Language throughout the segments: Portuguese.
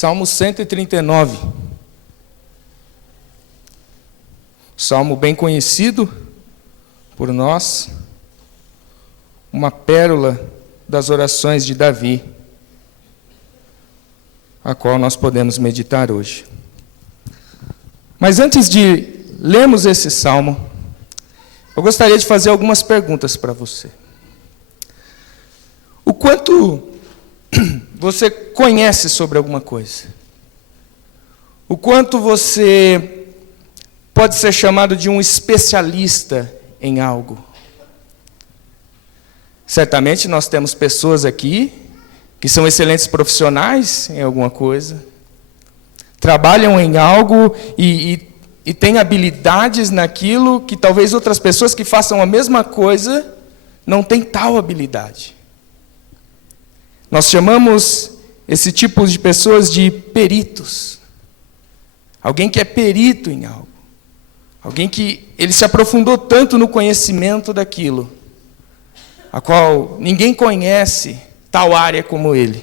Salmo 139. Salmo bem conhecido por nós, uma pérola das orações de Davi, a qual nós podemos meditar hoje. Mas antes de lermos esse salmo, eu gostaria de fazer algumas perguntas para você. O quanto você conhece sobre alguma coisa? O quanto você pode ser chamado de um especialista em algo? Certamente nós temos pessoas aqui que são excelentes profissionais em alguma coisa, trabalham em algo e têm habilidades naquilo que talvez outras pessoas que façam a mesma coisa não têm tal habilidade. Nós chamamos esse tipo de pessoas de peritos. Alguém que é perito em algo. Alguém que ele se aprofundou tanto no conhecimento daquilo, a qual ninguém conhece tal área como ele.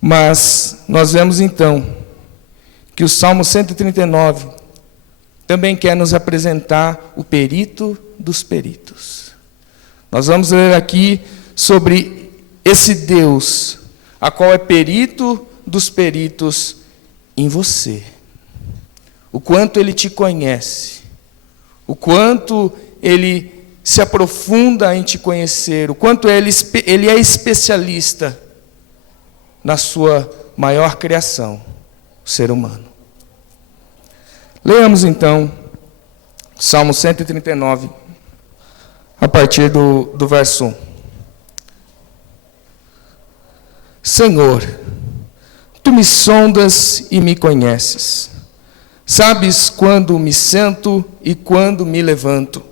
Mas nós vemos então que o Salmo 139 também quer nos apresentar o perito dos peritos. Nós vamos ler aqui sobre esse Deus, a qual é perito dos peritos em você. O quanto Ele te conhece, o quanto Ele se aprofunda em te conhecer, o quanto Ele é especialista na sua maior criação, o ser humano. Leamos então Salmo 139, a partir do verso 1. Senhor, Tu me sondas e me conheces. Sabes quando me sento e quando me levanto.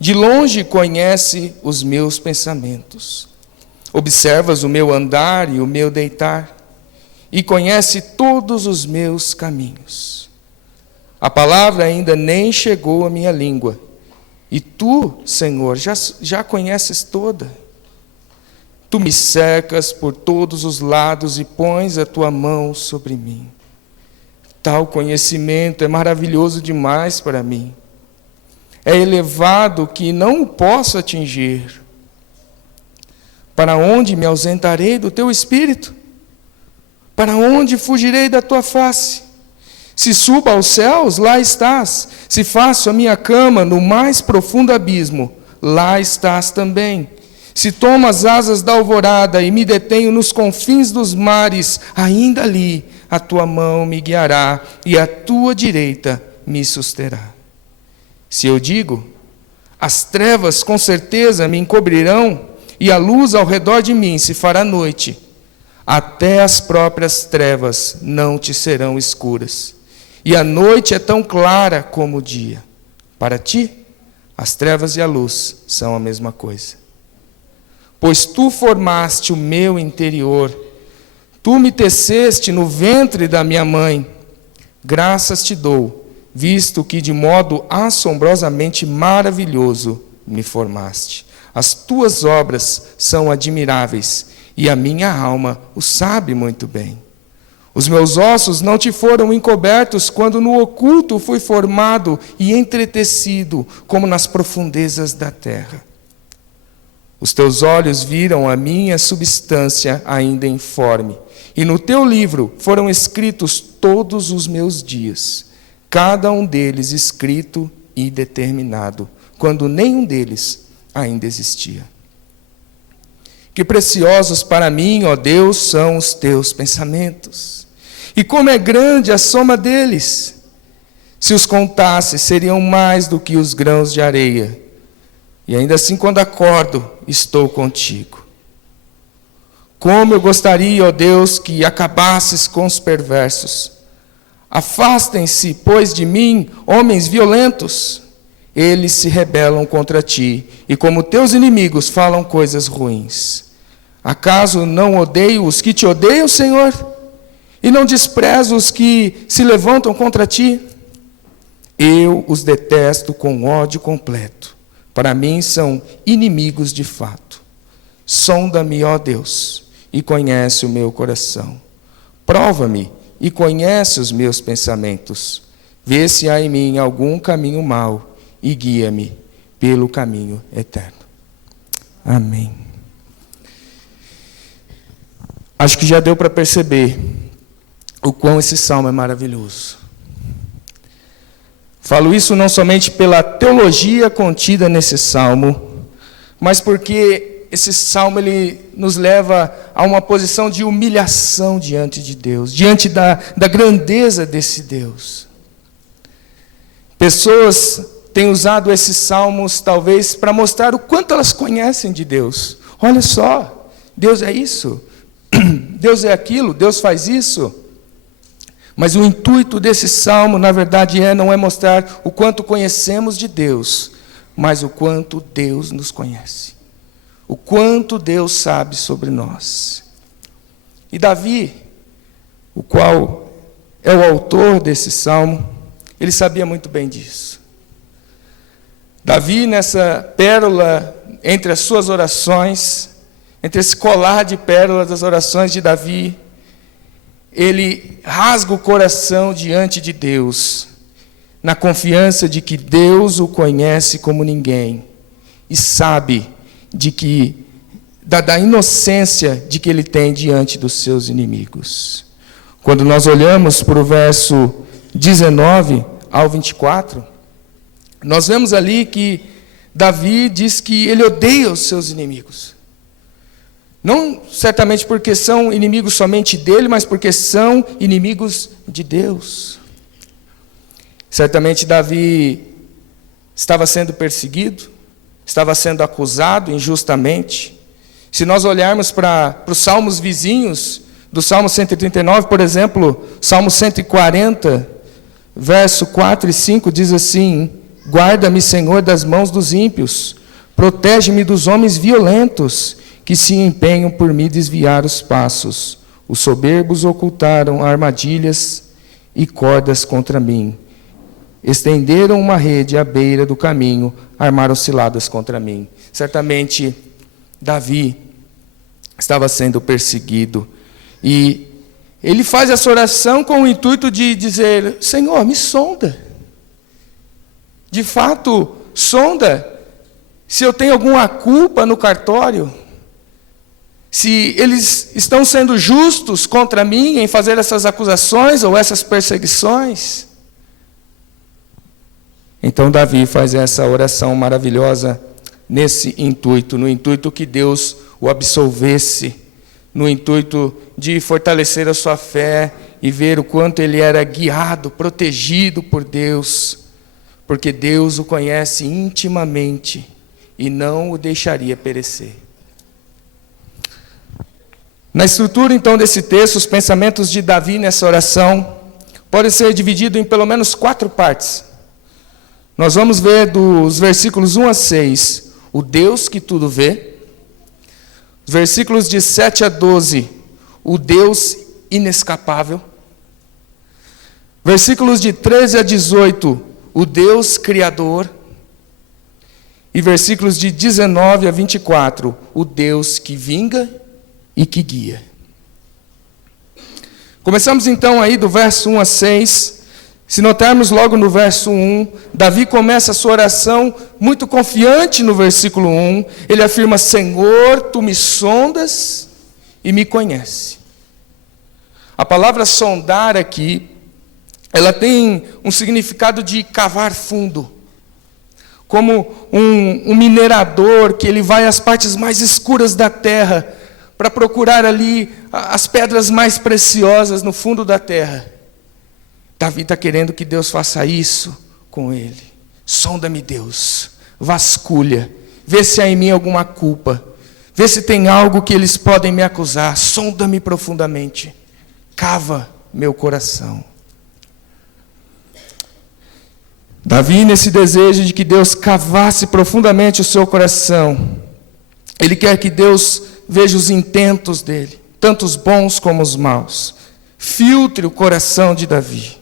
De longe conhece os meus pensamentos. Observas o meu andar e o meu deitar, e conhece todos os meus caminhos. A palavra ainda nem chegou à minha língua, e Tu, Senhor, já conheces toda. Tu me cercas por todos os lados e pões a Tua mão sobre mim. Tal conhecimento é maravilhoso demais para mim. É elevado que não o posso atingir. Para onde me ausentarei do Teu Espírito? Para onde fugirei da Tua face? Se subo aos céus, lá estás. Se faço a minha cama no mais profundo abismo, lá estás também. Se tomo as asas da alvorada e me detenho nos confins dos mares, ainda ali a Tua mão me guiará e a Tua direita me susterá. Se eu digo, as trevas com certeza me encobrirão e a luz ao redor de mim se fará noite, até as próprias trevas não te serão escuras. E a noite é tão clara como o dia. Para ti, as trevas e a luz são a mesma coisa. Pois Tu formaste o meu interior, Tu me teceste no ventre da minha mãe. Graças Te dou, visto que de modo assombrosamente maravilhoso me formaste. As Tuas obras são admiráveis, e a minha alma o sabe muito bem. Os meus ossos não Te foram encobertos quando no oculto fui formado e entretecido, como nas profundezas da terra. Os Teus olhos viram a minha substância ainda informe, e no Teu livro foram escritos todos os meus dias, cada um deles escrito e determinado, quando nenhum deles ainda existia. Que preciosos para mim, ó Deus, são os Teus pensamentos, e como é grande a soma deles! Se os contasse, seriam mais do que os grãos de areia. E ainda assim, quando acordo, estou contigo. Como eu gostaria, ó Deus, que acabasses com os perversos. Afastem-se, pois, de mim, homens violentos. Eles se rebelam contra Ti, e como Teus inimigos falam coisas ruins. Acaso não odeio os que Te odeiam, Senhor? E não desprezo os que se levantam contra Ti? Eu os detesto com ódio completo. Para mim são inimigos de fato. Sonda-me, ó Deus, e conhece o meu coração. Prova-me e conhece os meus pensamentos. Vê se há em mim algum caminho mau e guia-me pelo caminho eterno. Amém. Acho que já deu para perceber o quão esse salmo é maravilhoso. Falo isso não somente pela teologia contida nesse salmo, mas porque esse salmo ele nos leva a uma posição de humilhação diante de Deus, diante da grandeza desse Deus. Pessoas têm usado esses salmos talvez para mostrar o quanto elas conhecem de Deus. Olha só, Deus é isso, Deus é aquilo, Deus faz isso. Mas o intuito desse salmo, na verdade, não é mostrar o quanto conhecemos de Deus, mas o quanto Deus nos conhece. O quanto Deus sabe sobre nós. E Davi, o qual é o autor desse salmo, ele sabia muito bem disso. Davi, nessa pérola, entre as suas orações, entre esse colar de pérolas das orações de Davi, ele rasga o coração diante de Deus, na confiança de que Deus o conhece como ninguém, e sabe da inocência de que ele tem diante dos seus inimigos. Quando nós olhamos para o verso 19 ao 24, nós vemos ali que Davi diz que ele odeia os seus inimigos. Não certamente porque são inimigos somente dele, mas porque são inimigos de Deus. Certamente Davi estava sendo perseguido, estava sendo acusado injustamente. Se nós olharmos para os salmos vizinhos, do Salmo 139, por exemplo, Salmo 140, verso 4 e 5, diz assim: guarda-me, Senhor, das mãos dos ímpios, protege-me dos homens violentos, que se empenham por me desviar os passos. Os soberbos ocultaram armadilhas e cordas contra mim. Estenderam uma rede à beira do caminho, armaram ciladas contra mim. Certamente, Davi estava sendo perseguido. E ele faz essa oração com o intuito de dizer: Senhor, me sonda. De fato, sonda se eu tenho alguma culpa no cartório. Se eles estão sendo justos contra mim em fazer essas acusações ou essas perseguições. Então Davi faz essa oração maravilhosa nesse intuito, no intuito que Deus o absolvesse, no intuito de fortalecer a sua fé e ver o quanto ele era guiado, protegido por Deus, porque Deus o conhece intimamente e não o deixaria perecer. Na estrutura, então, desse texto, os pensamentos de Davi nessa oração podem ser divididos em pelo menos 4 partes. Nós vamos ver dos versículos 1 a 6, o Deus que tudo vê. Os versículos de 7 a 12, o Deus inescapável. Versículos de 13 a 18, o Deus criador. E versículos de 19 a 24, o Deus que vinga e que guia. Começamos então aí do verso 1 a 6. Se notarmos logo no verso 1, Davi começa a sua oração muito confiante no versículo 1. Ele afirma: Senhor, tu me sondas e me conhece. A palavra sondar aqui, ela tem um significado de cavar fundo. Como um minerador que ele vai às partes mais escuras da terra para procurar ali as pedras mais preciosas no fundo da terra. Davi está querendo que Deus faça isso com ele. Sonda-me, Deus, vasculha, vê se há em mim alguma culpa, vê se tem algo que eles podem me acusar, sonda-me profundamente, cava meu coração. Davi, nesse desejo de que Deus cavasse profundamente o seu coração, ele quer que Deus veja os intentos dele, tanto os bons como os maus. Filtre o coração de Davi.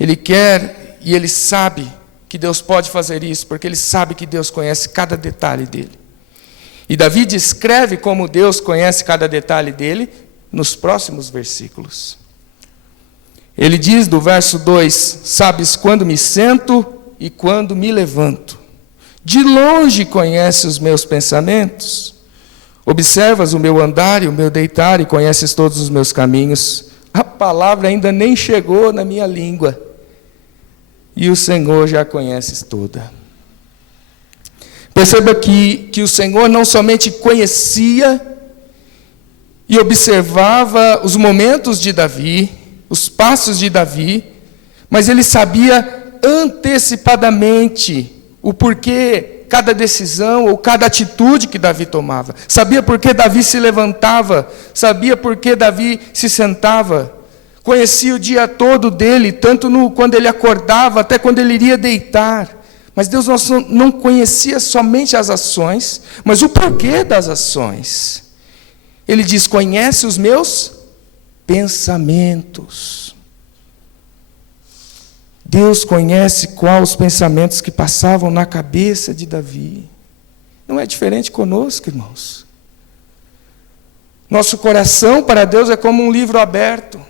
Ele quer e ele sabe que Deus pode fazer isso, porque ele sabe que Deus conhece cada detalhe dele. E Davi descreve como Deus conhece cada detalhe dele nos próximos versículos. Ele diz do verso 2: sabes quando me sento e quando me levanto. De longe conheces os meus pensamentos. Observas o meu andar e o meu deitar e conheces todos os meus caminhos. A palavra ainda nem chegou na minha língua. E o Senhor já a conheces toda. Perceba que o Senhor não somente conhecia e observava os momentos de Davi, os passos de Davi, mas ele sabia antecipadamente o porquê cada decisão ou cada atitude que Davi tomava. Sabia por que Davi se levantava, sabia por que Davi se sentava. Conhecia o dia todo dele, tanto quando ele acordava, até quando ele iria deitar. Mas Deus não conhecia somente as ações, mas o porquê das ações. Ele diz: conhece os meus pensamentos. Deus conhece quais os pensamentos que passavam na cabeça de Davi. Não é diferente conosco, irmãos. Nosso coração para Deus é como um livro aberto.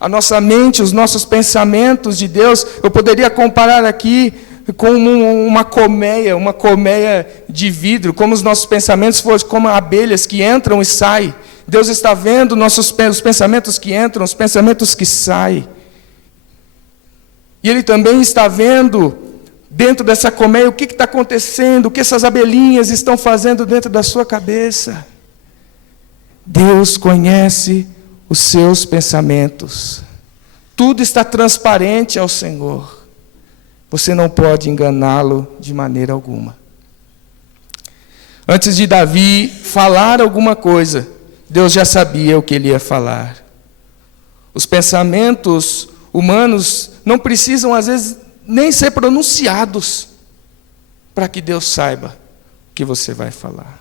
A nossa mente, os nossos pensamentos de Deus, eu poderia comparar aqui com uma colmeia de vidro, como os nossos pensamentos fossem como abelhas que entram e saem. Deus está vendo os pensamentos que entram, os pensamentos que saem. E Ele também está vendo, dentro dessa colmeia, o que está acontecendo, o que essas abelhinhas estão fazendo dentro da sua cabeça. Deus conhece os seus pensamentos. Tudo está transparente ao Senhor. Você não pode enganá-lo de maneira alguma. Antes de Davi falar alguma coisa, Deus já sabia o que ele ia falar. Os pensamentos humanos não precisam, às vezes, nem ser pronunciados para que Deus saiba o que você vai falar.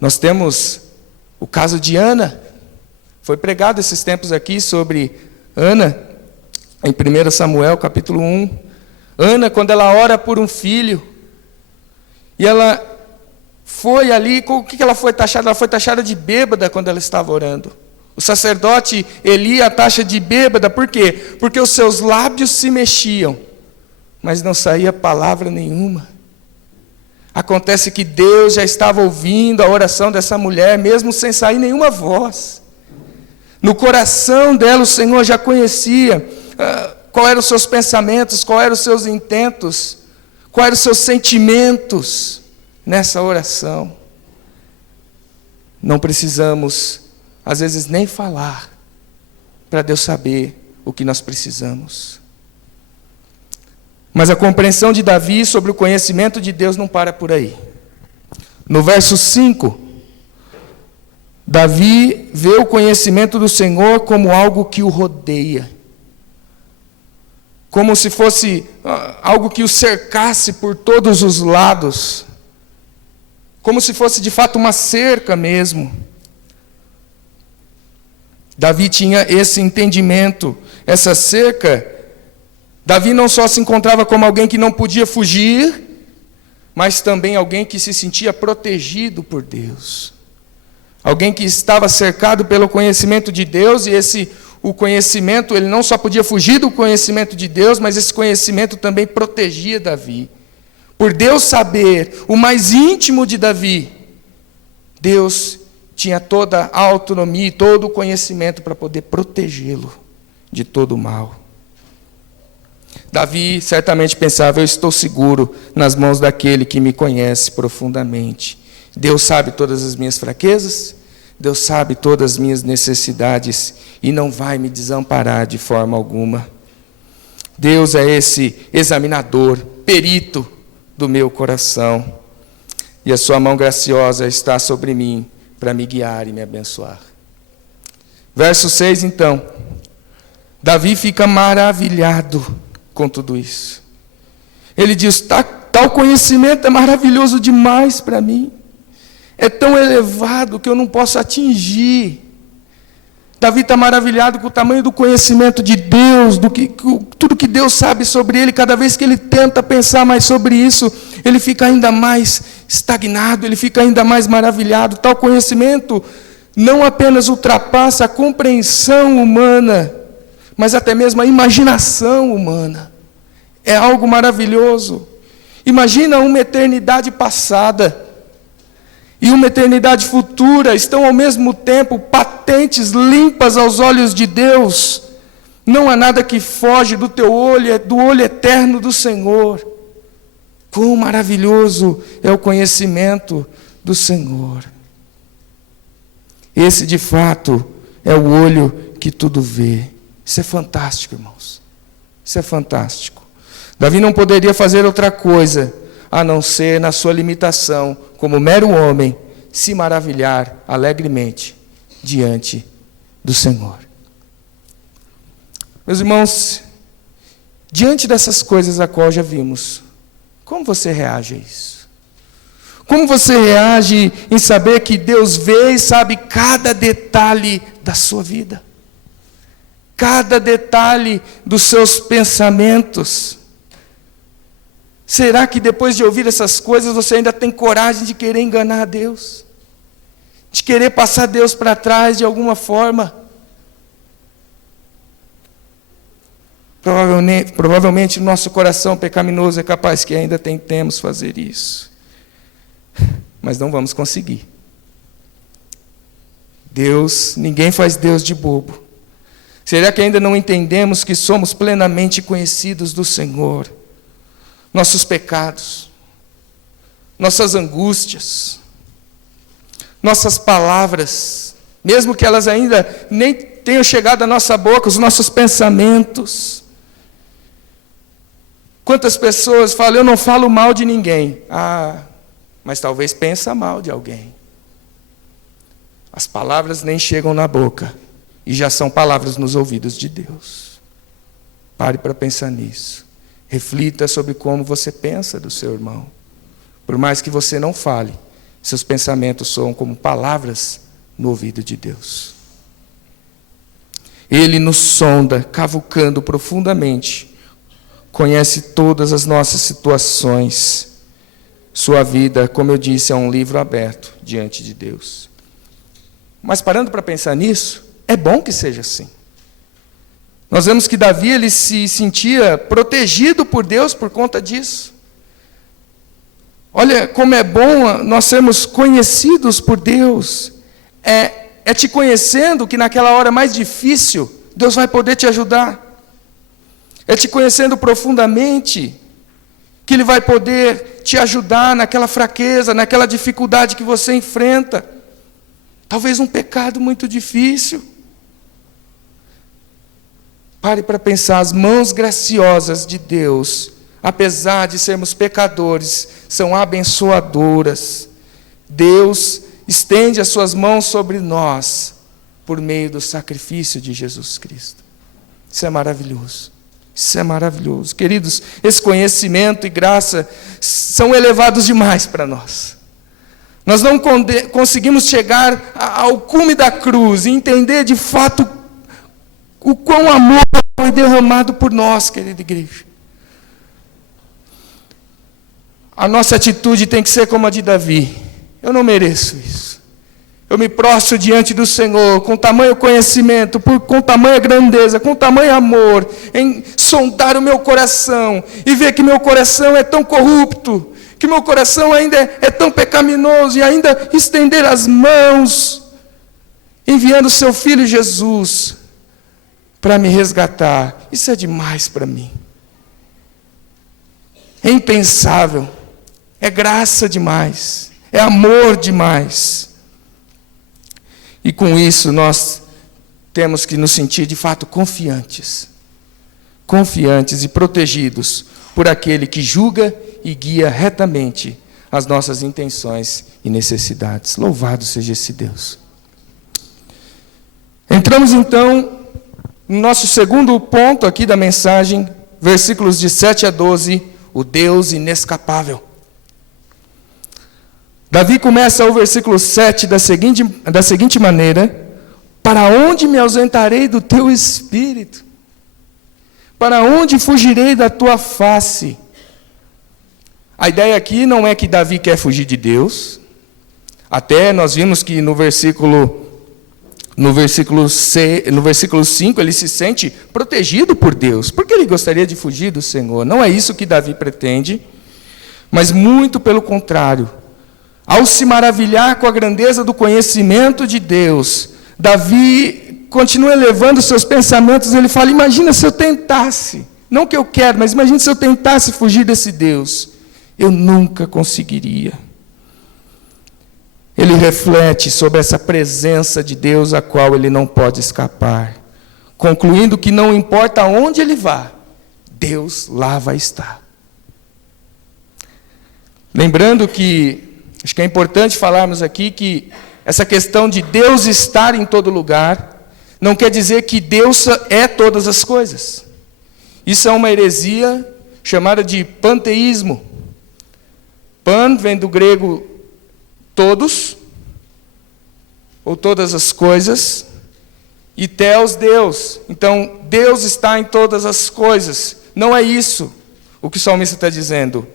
Nós temos o caso de Ana. Foi pregado esses tempos aqui sobre Ana, em 1 Samuel, capítulo 1. Ana, quando ela ora por um filho, e ela foi ali, o que ela foi taxada? Ela foi taxada de bêbada quando ela estava orando. O sacerdote Eli a taxa de bêbada, por quê? Porque os seus lábios se mexiam, mas não saía palavra nenhuma. Acontece que Deus já estava ouvindo a oração dessa mulher, mesmo sem sair nenhuma voz. No coração dela o Senhor já conhecia quais eram os seus pensamentos, quais eram os seus intentos, quais eram os seus sentimentos nessa oração. Não precisamos, às vezes, nem falar para Deus saber o que nós precisamos. Mas a compreensão de Davi sobre o conhecimento de Deus não para por aí. No verso 5, Davi vê o conhecimento do Senhor como algo que o rodeia. Como se fosse algo que o cercasse por todos os lados. Como se fosse de fato uma cerca mesmo. Davi tinha esse entendimento, essa cerca. Davi não só se encontrava como alguém que não podia fugir, mas também alguém que se sentia protegido por Deus. Alguém que estava cercado pelo conhecimento de Deus, e o conhecimento, ele não só podia fugir do conhecimento de Deus, mas esse conhecimento também protegia Davi. Por Deus saber o mais íntimo de Davi, Deus tinha toda a autonomia e todo o conhecimento para poder protegê-lo de todo o mal. Davi certamente pensava: eu estou seguro nas mãos daquele que me conhece profundamente. Deus sabe todas as minhas fraquezas, Deus sabe todas as minhas necessidades e não vai me desamparar de forma alguma. Deus é esse examinador, perito do meu coração, e a sua mão graciosa está sobre mim para me guiar e me abençoar. Verso 6, então. Davi fica maravilhado com tudo isso. Ele diz: tal conhecimento é maravilhoso demais para mim. É tão elevado que eu não posso atingir. Davi está maravilhado com o tamanho do conhecimento de Deus, tudo que Deus sabe sobre ele. Cada vez que ele tenta pensar mais sobre isso, ele fica ainda mais estagnado, ele fica ainda mais maravilhado. Tal conhecimento não apenas ultrapassa a compreensão humana, mas até mesmo a imaginação humana. É algo maravilhoso. Imagina uma eternidade passada e uma eternidade futura, estão ao mesmo tempo patentes, limpas aos olhos de Deus. Não há nada que foge do teu olho, do olho eterno do Senhor. Quão maravilhoso é o conhecimento do Senhor. Esse, de fato, é o olho que tudo vê. Isso é fantástico, irmãos. Isso é fantástico. Davi não poderia fazer outra coisa a não ser, na sua limitação, como mero homem, se maravilhar alegremente diante do Senhor. Meus irmãos, diante dessas coisas a qual já vimos, como você reage a isso? Como você reage em saber que Deus vê e sabe cada detalhe da sua vida? Cada detalhe dos seus pensamentos? Será que depois de ouvir essas coisas você ainda tem coragem de querer enganar a Deus? De querer passar Deus para trás de alguma forma? Provavelmente no nosso coração pecaminoso é capaz que ainda tentemos fazer isso. Mas não vamos conseguir. Ninguém faz Deus de bobo. Será que ainda não entendemos que somos plenamente conhecidos do Senhor? Nossos pecados, nossas angústias, nossas palavras, mesmo que elas ainda nem tenham chegado à nossa boca, os nossos pensamentos. Quantas pessoas falam, eu não falo mal de ninguém. Mas talvez pensa mal de alguém. As palavras nem chegam na boca, e já são palavras nos ouvidos de Deus. Pare para pensar nisso. Reflita sobre como você pensa do seu irmão. Por mais que você não fale, seus pensamentos soam como palavras no ouvido de Deus. Ele nos sonda, cavucando profundamente, conhece todas as nossas situações. Sua vida, como eu disse, é um livro aberto diante de Deus. Mas parando para pensar nisso, é bom que seja assim. Nós vemos que Davi ele se sentia protegido por Deus por conta disso. Olha como é bom nós sermos conhecidos por Deus. É te conhecendo que naquela hora mais difícil, Deus vai poder te ajudar. É te conhecendo profundamente que Ele vai poder te ajudar naquela fraqueza, naquela dificuldade que você enfrenta. Talvez um pecado muito difícil. Pare para pensar, as mãos graciosas de Deus, apesar de sermos pecadores, são abençoadoras. Deus estende as suas mãos sobre nós, por meio do sacrifício de Jesus Cristo. Isso é maravilhoso. Isso é maravilhoso. Queridos, esse conhecimento e graça são elevados demais para nós. Nós não conseguimos chegar ao cume da cruz e entender de fato o quão amor foi derramado por nós, querida igreja. A nossa atitude tem que ser como a de Davi. Eu não mereço isso. Eu me prostro diante do Senhor com tamanho conhecimento, com tamanha grandeza, com tamanho amor, em sondar o meu coração e ver que meu coração é tão corrupto, que meu coração ainda é tão pecaminoso, e ainda estender as mãos, enviando o seu Filho Jesus para me resgatar. Isso é demais para mim. É impensável. É graça demais. É amor demais. E com isso nós temos que nos sentir de fato confiantes. Confiantes e protegidos por aquele que julga e guia retamente as nossas intenções e necessidades. Louvado seja esse Deus. Entramos então no nosso segundo ponto aqui da mensagem, versículos de 7 a 12, o Deus inescapável. Davi começa o versículo 7 da seguinte maneira: para onde me ausentarei do teu espírito? Para onde fugirei da tua face? A ideia aqui não é que Davi quer fugir de Deus. Até nós vimos que no versículo 5 ele se sente protegido por Deus. Por que ele gostaria de fugir do Senhor? Não é isso que Davi pretende, mas muito pelo contrário. Ao se maravilhar com a grandeza do conhecimento de Deus, Davi continua elevando seus pensamentos. Ele fala: imagina se eu tentasse, não que eu quero, mas imagina se eu tentasse fugir desse Deus. Eu nunca conseguiria. Ele reflete sobre essa presença de Deus a qual ele não pode escapar, concluindo que não importa aonde ele vá, Deus lá vai estar. Lembrando que, acho que é importante falarmos aqui que essa questão de Deus estar em todo lugar, não quer dizer que Deus é todas as coisas. Isso é uma heresia chamada de panteísmo. Pan vem do grego todos, ou todas as coisas, e theos, Deus. Então, Deus está em todas as coisas. Não é isso o que o salmista está dizendo.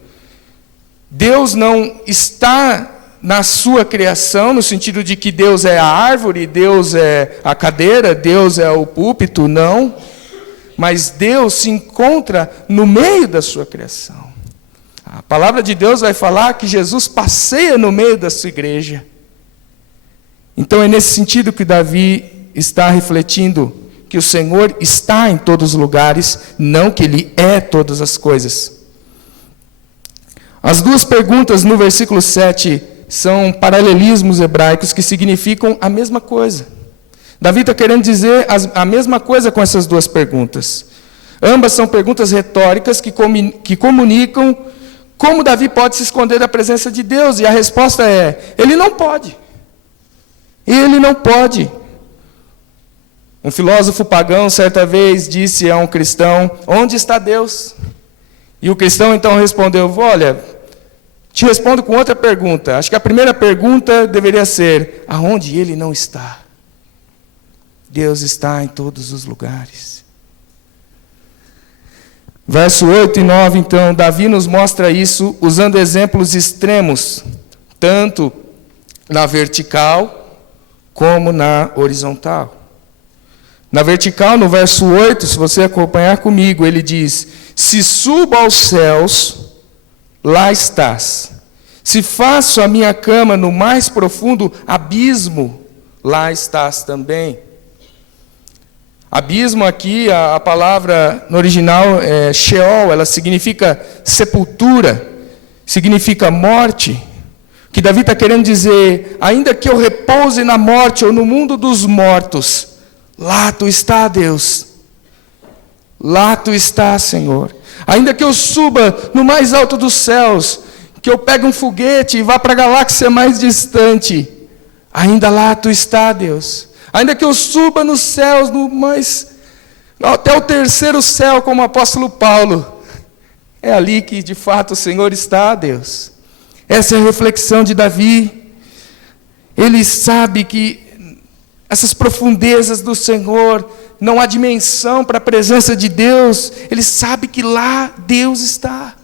Deus não está na sua criação, no sentido de que Deus é a árvore, Deus é a cadeira, Deus é o púlpito, não. Mas Deus se encontra no meio da sua criação. A palavra de Deus vai falar que Jesus passeia no meio da sua igreja. Então é nesse sentido que Davi está refletindo que o Senhor está em todos os lugares, não que Ele é todas as coisas. As duas perguntas no versículo 7 são paralelismos hebraicos que significam a mesma coisa. Davi está querendo dizer a mesma coisa com essas duas perguntas. Ambas são perguntas retóricas que comunicam como Davi pode se esconder da presença de Deus? E a resposta é: ele não pode. Ele não pode. Um filósofo pagão, certa vez, disse a um cristão: onde está Deus? E o cristão então respondeu: olha, te respondo com outra pergunta. Acho que a primeira pergunta deveria ser: aonde ele não está? Deus está em todos os lugares. Verso 8 e 9, então, Davi nos mostra isso usando exemplos extremos, tanto na vertical como na horizontal. Na vertical, no verso 8, se você acompanhar comigo, ele diz: se subo aos céus, lá estás. Se faço a minha cama no mais profundo abismo, lá estás também. Abismo aqui, a palavra no original é Sheol, ela significa sepultura, significa morte. O que Davi está querendo dizer: ainda que eu repouse na morte ou no mundo dos mortos, lá tu está, Deus. Lá tu está, Senhor. Ainda que eu suba no mais alto dos céus, que eu pegue um foguete e vá para a galáxia mais distante, ainda lá tu está, Deus. Ainda que eu suba nos céus, até o terceiro céu, como o apóstolo Paulo, é ali que de fato o Senhor está, Deus. Essa é a reflexão de Davi. Ele sabe que essas profundezas do Senhor, não há dimensão para a presença de Deus. Ele sabe que lá Deus está.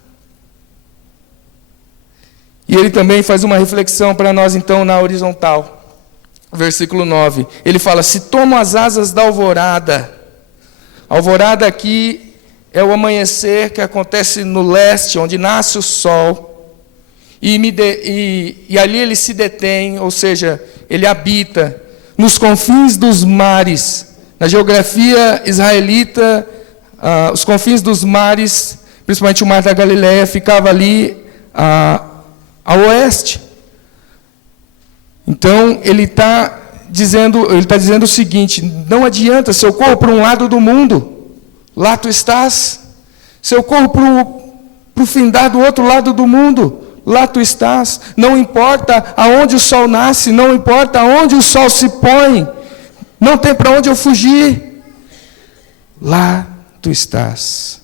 E ele também faz uma reflexão para nós então na horizontal. Versículo 9, ele fala: se tomo as asas da alvorada. A alvorada aqui é o amanhecer que acontece no leste, onde nasce o sol. E ali ele se detém, ou seja, ele habita nos confins dos mares. Na geografia israelita, os confins dos mares, principalmente o mar da Galileia, ficava ali a oeste. Então, ele está dizendo o seguinte: não adianta, se eu corro para um lado do mundo, lá tu estás. Se eu corro para o findar do outro lado do mundo, lá tu estás. Não importa aonde o sol nasce, não importa aonde o sol se põe, não tem para onde eu fugir, lá tu estás.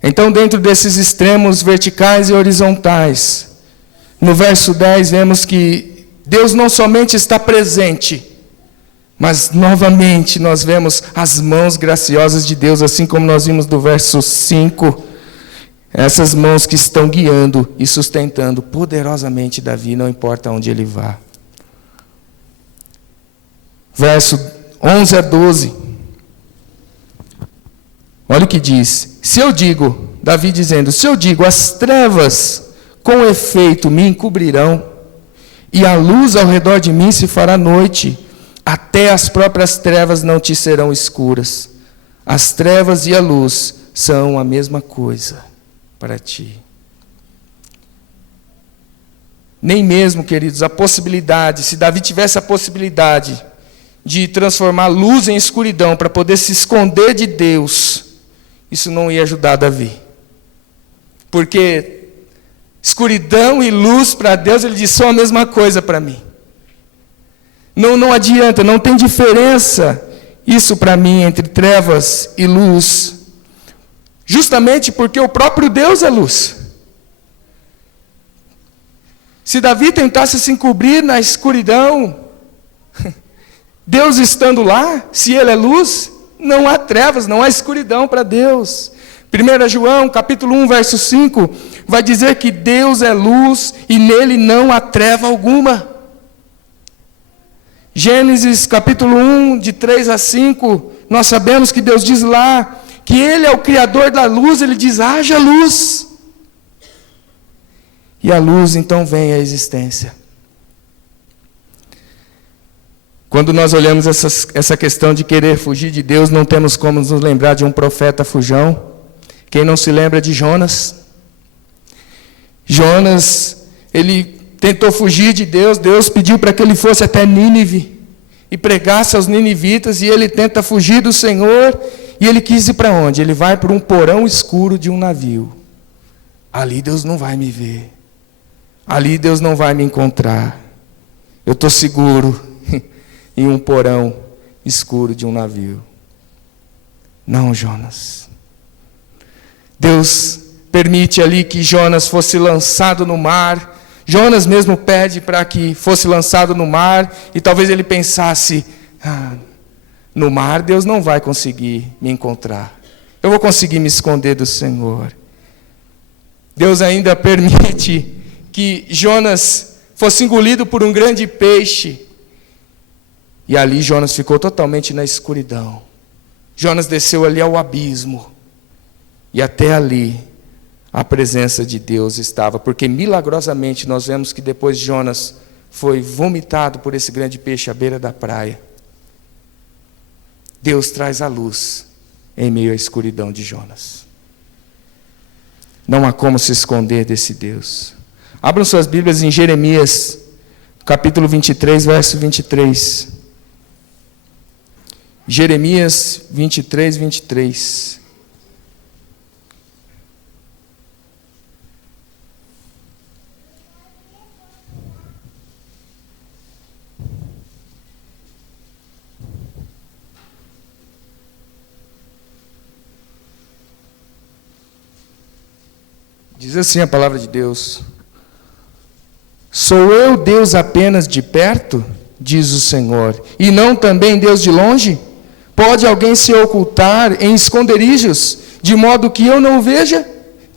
Então, dentro desses extremos verticais e horizontais, no verso 10, vemos que Deus não somente está presente, mas novamente nós vemos as mãos graciosas de Deus, assim como nós vimos do verso 5. Essas mãos que estão guiando e sustentando poderosamente Davi, não importa onde ele vá. Verso 11 a 12. Olha o que diz. Se eu digo, Davi dizendo, se eu digo, as trevas com efeito me encobrirão, e a luz ao redor de mim se fará noite, até as próprias trevas não te serão escuras. As trevas e a luz são a mesma coisa para ti. Nem mesmo, queridos, a possibilidade, se Davi tivesse a possibilidade de transformar luz em escuridão para poder se esconder de Deus, isso não ia ajudar Davi. Porque escuridão e luz para Deus, ele diz, são a mesma coisa para mim. Não adianta, não tem diferença isso para mim entre trevas e luz. Justamente porque o próprio Deus é luz. Se Davi tentasse se encobrir na escuridão, Deus estando lá, se ele é luz, não há trevas, não há escuridão para Deus. 1 João, capítulo 1, verso 5, vai dizer que Deus é luz e nele não há treva alguma. Gênesis, capítulo 1, de 3 a 5, nós sabemos que Deus diz lá que ele é o criador da luz, ele diz, haja luz. E a luz então vem à existência. Quando nós olhamos essa questão de querer fugir de Deus, não temos como nos lembrar de um profeta fujão. Quem não se lembra de Jonas? Jonas, ele tentou fugir de Deus, Deus pediu para que ele fosse até Nínive e pregasse aos ninivitas, e ele tenta fugir do Senhor, e ele quis ir para onde? Ele vai para um porão escuro de um navio. Ali Deus não vai me ver. Ali Deus não vai me encontrar. Eu estou seguro em um porão escuro de um navio. Não, Jonas. Deus permite ali que Jonas fosse lançado no mar. Jonas mesmo pede para que fosse lançado no mar, e talvez ele pensasse, no mar Deus não vai conseguir me encontrar. Eu vou conseguir me esconder do Senhor. Deus ainda permite que Jonas fosse engolido por um grande peixe. E ali Jonas ficou totalmente na escuridão. Jonas desceu ali ao abismo. E até ali a presença de Deus estava. Porque milagrosamente nós vemos que depois Jonas foi vomitado por esse grande peixe à beira da praia. Deus traz a luz em meio à escuridão de Jonas. Não há como se esconder desse Deus. Abram suas Bíblias em Jeremias, capítulo 23, verso 23. Jeremias 23, 23. Diz assim a palavra de Deus: sou eu Deus apenas de perto, diz o Senhor, e não também Deus de longe? Pode alguém se ocultar em esconderijos, de modo que eu não o veja?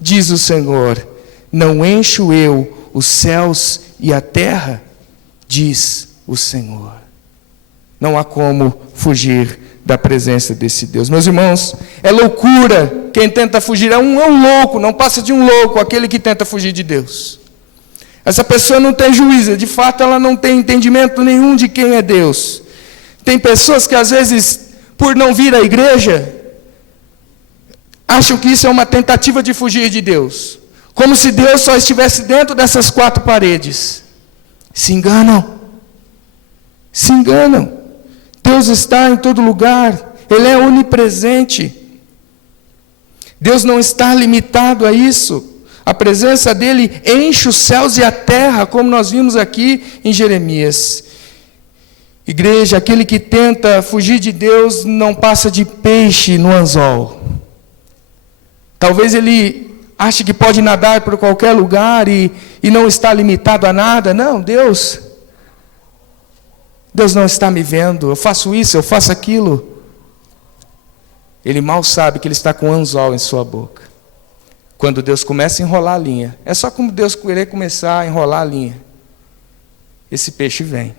Diz o Senhor. Não encho eu os céus e a terra? Diz o Senhor. Não há como fugir da presença desse Deus. Meus irmãos, é loucura quem tenta fugir. É um louco, não passa de um louco aquele que tenta fugir de Deus. Essa pessoa não tem juízo, de fato ela não tem entendimento nenhum de quem é Deus. Tem pessoas que às vezes, por não vir à igreja, acham que isso é uma tentativa de fugir de Deus. Como se Deus só estivesse dentro dessas quatro paredes. Se enganam. Se enganam. Deus está em todo lugar. Ele é onipresente. Deus não está limitado a isso. A presença dele enche os céus e a terra, como nós vimos aqui em Jeremias. Igreja, aquele que tenta fugir de Deus não passa de peixe no anzol. Talvez ele ache que pode nadar por qualquer lugar e não está limitado a nada. Não, Deus não está me vendo. Eu faço isso, eu faço aquilo. Ele mal sabe que ele está com um anzol em sua boca. Quando Deus começa a enrolar a linha, é só como Deus querer começar a enrolar a linha. Esse peixe vem.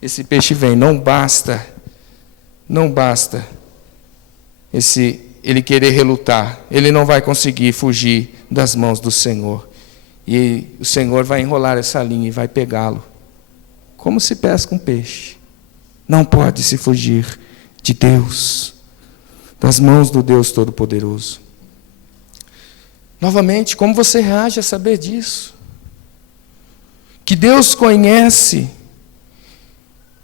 Esse peixe vem. Não basta ele querer relutar. Ele não vai conseguir fugir das mãos do Senhor. E o Senhor vai enrolar essa linha e vai pegá-lo. Como se pesca um peixe. Não pode se fugir de Deus, das mãos do Deus Todo-Poderoso. Novamente, como você reage a saber disso? Que Deus conhece,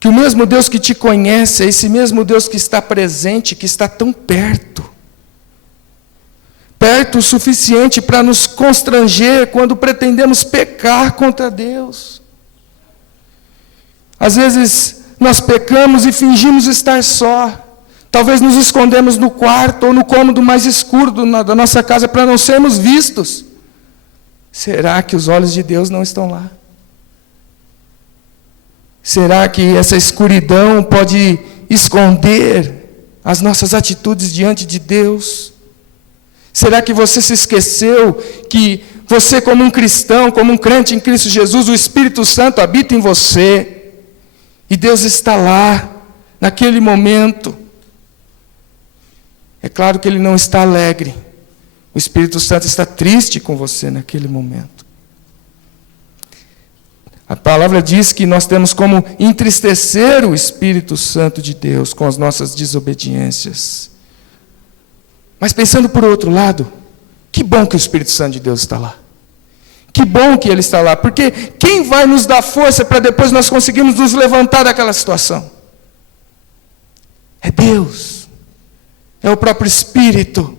que o mesmo Deus que te conhece é esse mesmo Deus que está presente, que está tão perto. Perto o suficiente para nos constranger quando pretendemos pecar contra Deus. Às vezes nós pecamos e fingimos estar só. Talvez nos escondemos no quarto ou no cômodo mais escuro da nossa casa para não sermos vistos. Será que os olhos de Deus não estão lá? Será que essa escuridão pode esconder as nossas atitudes diante de Deus? Será que você se esqueceu que você, como um cristão, como um crente em Cristo Jesus, o Espírito Santo habita em você e Deus está lá, naquele momento? É claro que Ele não está alegre. O Espírito Santo está triste com você naquele momento. A palavra diz que nós temos como entristecer o Espírito Santo de Deus com as nossas desobediências. Mas pensando por outro lado, que bom que o Espírito Santo de Deus está lá. Que bom que Ele está lá, porque quem vai nos dar força para depois nós conseguirmos nos levantar daquela situação? É Deus. É o próprio Espírito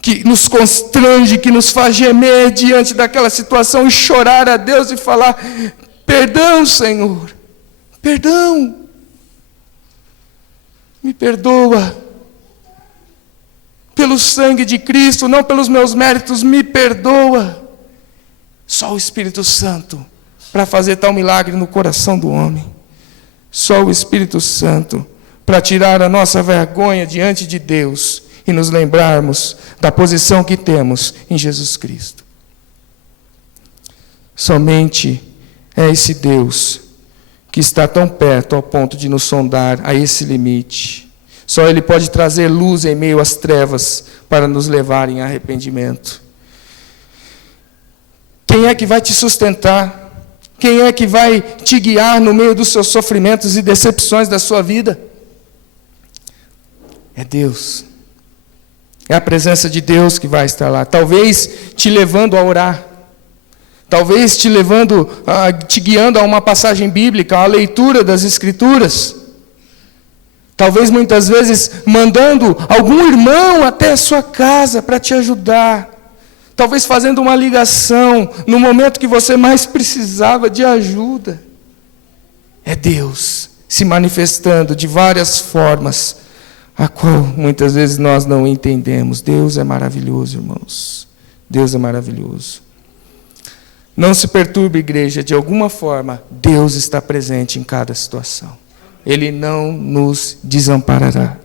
que nos constrange, que nos faz gemer diante daquela situação e chorar a Deus e falar: perdão, Senhor, perdão, me perdoa, pelo sangue de Cristo, não pelos meus méritos, me perdoa. Só o Espírito Santo para fazer tal milagre no coração do homem. Só o Espírito Santo para tirar a nossa vergonha diante de Deus e nos lembrarmos da posição que temos em Jesus Cristo. Somente é esse Deus que está tão perto ao ponto de nos sondar a esse limite. Só Ele pode trazer luz em meio às trevas para nos levar em arrependimento. Quem é que vai te sustentar? Quem é que vai te guiar no meio dos seus sofrimentos e decepções da sua vida? É Deus. É a presença de Deus que vai estar lá. Talvez te levando a orar. Talvez te levando, te guiando a uma passagem bíblica, a leitura das Escrituras. Talvez muitas vezes mandando algum irmão até a sua casa para te ajudar. Talvez fazendo uma ligação no momento que você mais precisava de ajuda. É Deus se manifestando de várias formas, a qual muitas vezes nós não entendemos. Deus é maravilhoso, irmãos. Deus é maravilhoso. Não se perturbe, igreja, de alguma forma, Deus está presente em cada situação. Ele não nos desamparará.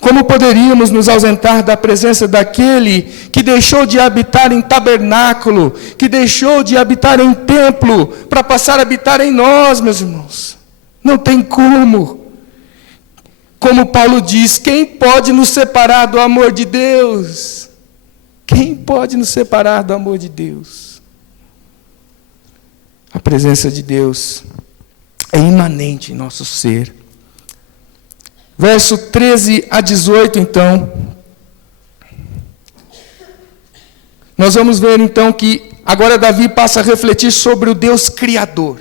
Como poderíamos nos ausentar da presença daquele que deixou de habitar em tabernáculo, que deixou de habitar em templo, para passar a habitar em nós, meus irmãos? Não tem como. Como Paulo diz, quem pode nos separar do amor de Deus? Quem pode nos separar do amor de Deus? A presença de Deus é imanente em nosso ser. Verso 13 a 18, então. Nós vamos ver, então, que agora Davi passa a refletir sobre o Deus Criador.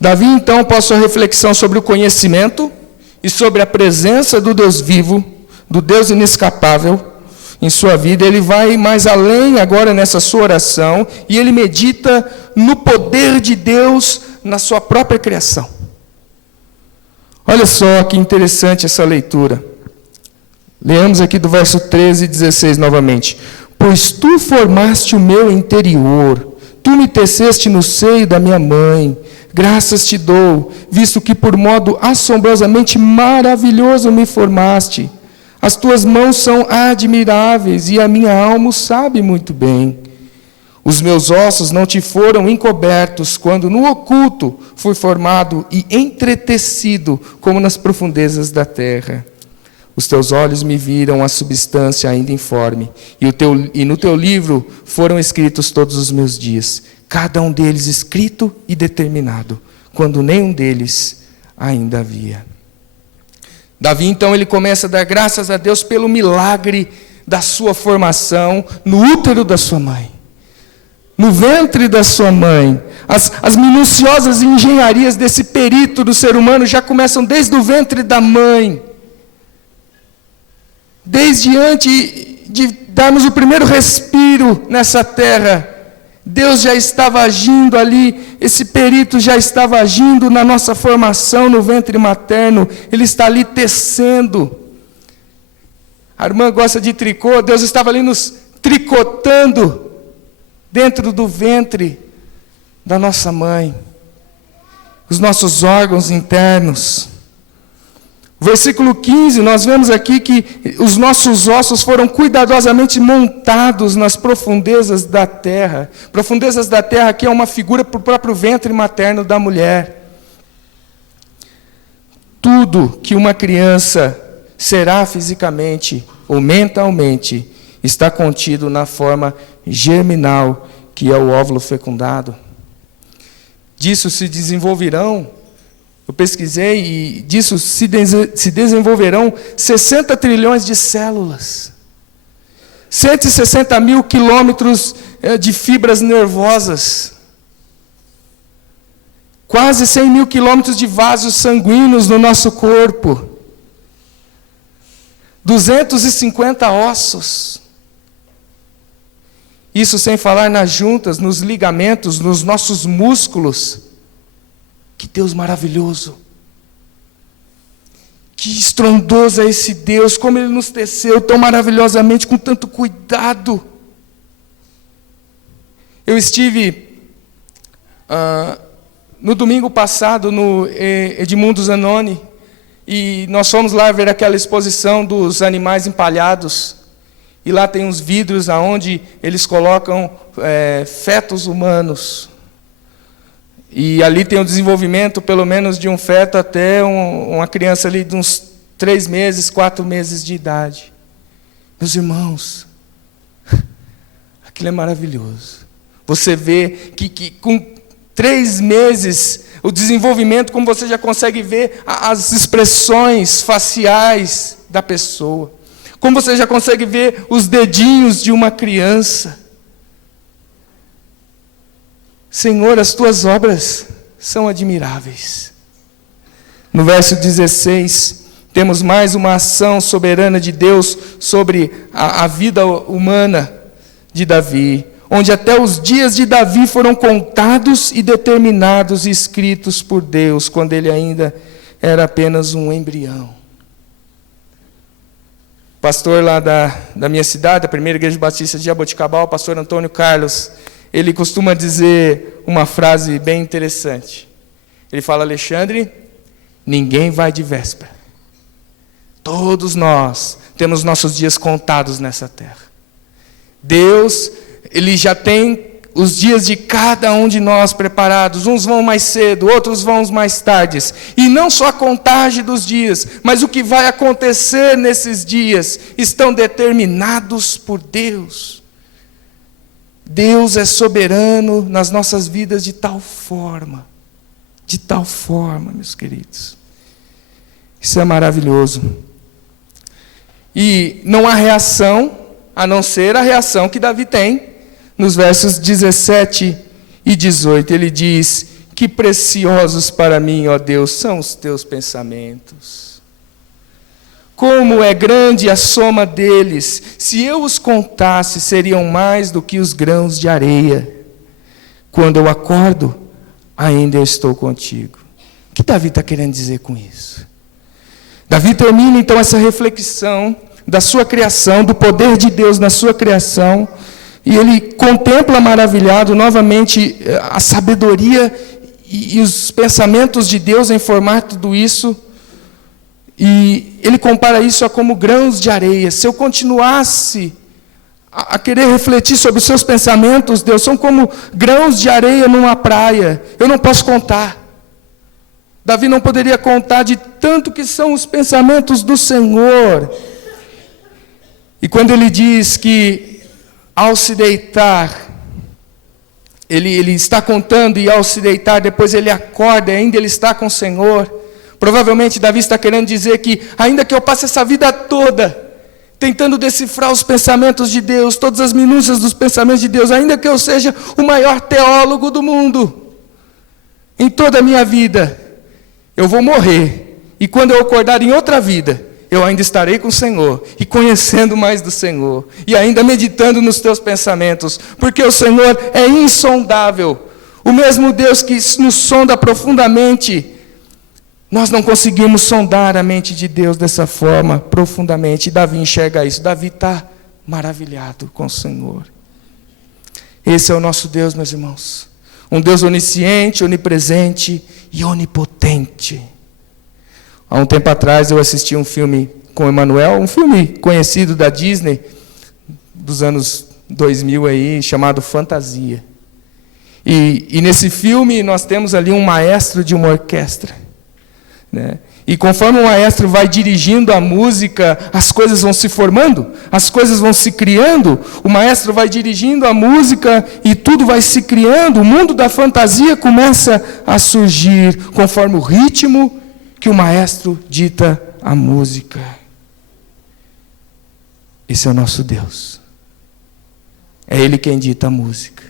Davi, então, passa a reflexão sobre o conhecimento e sobre a presença do Deus vivo, do Deus inescapável em sua vida. Ele vai mais além agora nessa sua oração e ele medita no poder de Deus na sua própria criação. Olha só que interessante essa leitura. Leamos aqui do verso 13 e 16 novamente. Pois tu formaste o meu interior, tu me teceste no seio da minha mãe. Graças te dou, visto que por modo assombrosamente maravilhoso me formaste. As tuas mãos são admiráveis e a minha alma o sabe muito bem. Os meus ossos não te foram encobertos quando no oculto fui formado e entretecido como nas profundezas da terra. Os teus olhos me viram a substância ainda informe, e no teu livro foram escritos todos os meus dias, cada um deles escrito e determinado, quando nenhum deles ainda havia. Davi, então, ele começa a dar graças a Deus pelo milagre da sua formação no útero da sua mãe, no ventre da sua mãe. As minuciosas engenharias desse perito do ser humano já começam desde o ventre da mãe. Desde antes de darmos o primeiro respiro nessa terra, Deus já estava agindo ali, esse perito já estava agindo na nossa formação no ventre materno, ele está ali tecendo. A irmã gosta de tricô, Deus estava ali nos tricotando dentro do ventre da nossa mãe, os nossos órgãos internos. Versículo 15, nós vemos aqui que os nossos ossos foram cuidadosamente montados nas profundezas da terra. Profundezas da terra aqui é uma figura para o próprio ventre materno da mulher. Tudo que uma criança será fisicamente ou mentalmente está contido na forma germinal, que é o óvulo fecundado. Disso se desenvolverão, eu pesquisei, e disso se desenvolverão 60 trilhões de células, 160 mil quilômetros de fibras nervosas, quase 100 mil quilômetros de vasos sanguíneos no nosso corpo, 250 ossos. Isso sem falar nas juntas, nos ligamentos, nos nossos músculos. Que Deus maravilhoso, que estrondoso é esse Deus, como Ele nos teceu tão maravilhosamente, com tanto cuidado. Eu estive no domingo passado no Edmundo Zanoni, e nós fomos lá ver aquela exposição dos animais empalhados, e lá tem uns vidros onde eles colocam fetos humanos. E ali tem o desenvolvimento, pelo menos, de um feto até uma criança ali de uns 3 meses, 4 meses de idade. Meus irmãos, aquilo é maravilhoso. Você vê que com 3 meses, o desenvolvimento, como você já consegue ver as expressões faciais da pessoa. Como você já consegue ver os dedinhos de uma criança. Senhor, as tuas obras são admiráveis. No verso 16, temos mais uma ação soberana de Deus sobre a vida humana de Davi, onde até os dias de Davi foram contados e determinados e escritos por Deus, quando ele ainda era apenas um embrião. O pastor lá da minha cidade, a primeira igreja batista de Jaboticabal, o pastor Antônio Carlos, ele costuma dizer uma frase bem interessante. Ele fala: Alexandre, ninguém vai de véspera. Todos nós temos nossos dias contados nessa terra. Deus, Ele já tem os dias de cada um de nós preparados. Uns vão mais cedo, outros vão mais tardes. E não só a contagem dos dias, mas o que vai acontecer nesses dias estão determinados por Deus. Deus é soberano nas nossas vidas de tal forma, meus queridos. Isso é maravilhoso. E não há reação, a não ser a reação que Davi tem, nos versos 17 e 18. Ele diz: que preciosos para mim, ó Deus, são os teus pensamentos. Como é grande a soma deles, se eu os contasse, seriam mais do que os grãos de areia. Quando eu acordo, ainda eu estou contigo. O que Davi está querendo dizer com isso? Davi termina então essa reflexão da sua criação, do poder de Deus na sua criação, e ele contempla maravilhado novamente a sabedoria e os pensamentos de Deus em formar tudo isso. E ele compara isso a como grãos de areia. Se eu continuasse a querer refletir sobre os seus pensamentos, Deus, são como grãos de areia numa praia. Eu não posso contar. Davi não poderia contar de tanto que são os pensamentos do Senhor. E quando ele diz que ao se deitar, ele está contando, e ao se deitar, depois ele acorda, e ainda ele está com o Senhor. Provavelmente Davi está querendo dizer que, ainda que eu passe essa vida toda tentando decifrar os pensamentos de Deus, todas as minúcias dos pensamentos de Deus, ainda que eu seja o maior teólogo do mundo, em toda a minha vida, eu vou morrer. E quando eu acordar em outra vida, eu ainda estarei com o Senhor, e conhecendo mais do Senhor, e ainda meditando nos teus pensamentos, porque o Senhor é insondável. O mesmo Deus que nos sonda profundamente, nós não conseguimos sondar a mente de Deus dessa forma, profundamente. E Davi enxerga isso. Davi está maravilhado com o Senhor. Esse é o nosso Deus, meus irmãos. Um Deus onisciente, onipresente e onipotente. Há um tempo atrás eu assisti um filme com Emanuel, um filme conhecido da Disney, dos anos 2000 aí, chamado Fantasia. E nesse filme nós temos ali um maestro de uma orquestra. Né? E conforme o maestro vai dirigindo a música, as coisas vão se formando, as coisas vão se criando, o maestro vai dirigindo a música e tudo vai se criando, o mundo da fantasia começa a surgir conforme o ritmo que o maestro dita a música. Esse é o nosso Deus. É Ele quem dita a música.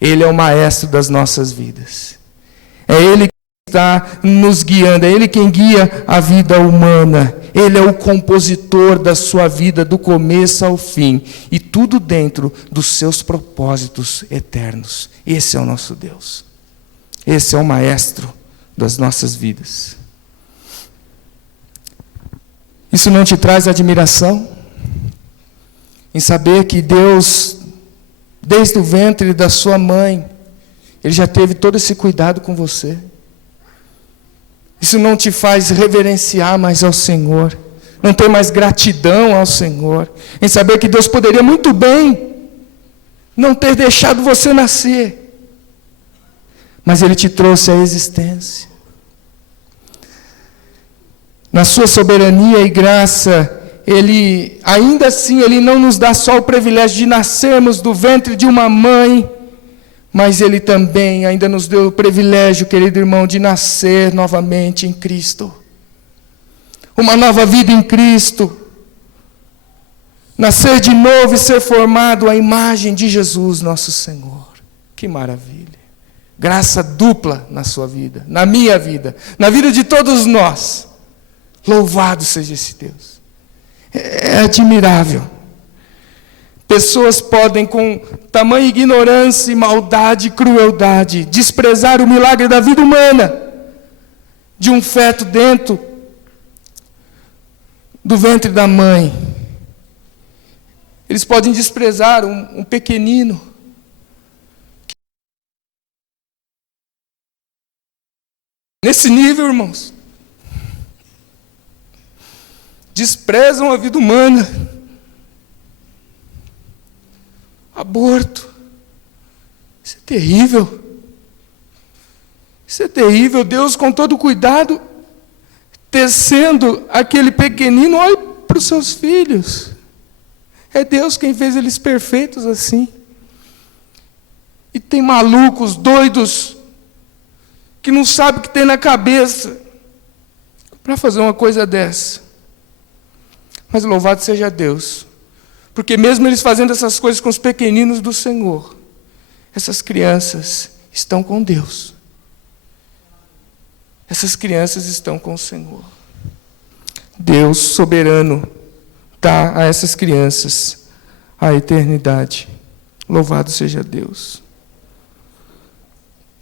Ele é o maestro das nossas vidas. É Ele está nos guiando, é Ele quem guia a vida humana. Ele é o compositor da sua vida, do começo ao fim, e tudo dentro dos seus propósitos eternos. Esse é o nosso Deus. Esse é o maestro das nossas vidas. Isso não te traz admiração? Em saber que Deus, desde o ventre da sua mãe, Ele já teve todo esse cuidado com você? Isso não te faz reverenciar mais ao Senhor, não ter mais gratidão ao Senhor, em saber que Deus poderia muito bem não ter deixado você nascer, mas Ele te trouxe à existência. Na sua soberania e graça, Ele, ainda assim, Ele não nos dá só o privilégio de nascermos do ventre de uma mãe, mas Ele também ainda nos deu o privilégio, querido irmão, de nascer novamente em Cristo. Uma nova vida em Cristo. Nascer de novo e ser formado à imagem de Jesus, nosso Senhor. Que maravilha. Graça dupla na sua vida, na minha vida, na vida de todos nós. Louvado seja esse Deus. É admirável. Pessoas podem, com tamanha ignorância e maldade e crueldade, desprezar o milagre da vida humana, de um feto dentro do ventre da mãe. Eles podem desprezar um pequenino. Nesse nível, irmãos, desprezam a vida humana. Aborto. Isso é terrível. Isso é terrível. Deus, com todo cuidado, tecendo aquele pequenino, olha para os seus filhos. É Deus quem fez eles perfeitos assim. E tem malucos, doidos, que não sabem o que tem na cabeça para fazer uma coisa dessa. Mas louvado seja Deus. Porque mesmo eles fazendo essas coisas com os pequeninos do Senhor, essas crianças estão com Deus. Essas crianças estão com o Senhor. Deus soberano dá a essas crianças a eternidade. Louvado seja Deus.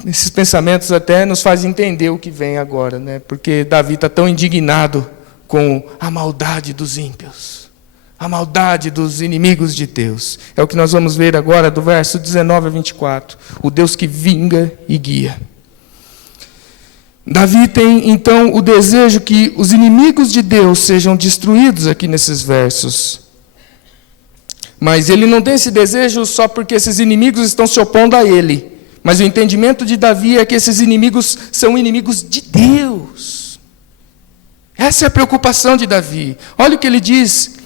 Esses pensamentos até nos fazem entender o que vem agora, né? Porque Davi está tão indignado com a maldade dos ímpios. A maldade dos inimigos de Deus. É o que nós vamos ver agora do verso 19 a 24. O Deus que vinga e guia. Davi tem, então, o desejo que os inimigos de Deus sejam destruídos aqui nesses versos. Mas ele não tem esse desejo só porque esses inimigos estão se opondo a ele. Mas o entendimento de Davi é que esses inimigos são inimigos de Deus. Essa é a preocupação de Davi. Olha o que ele diz,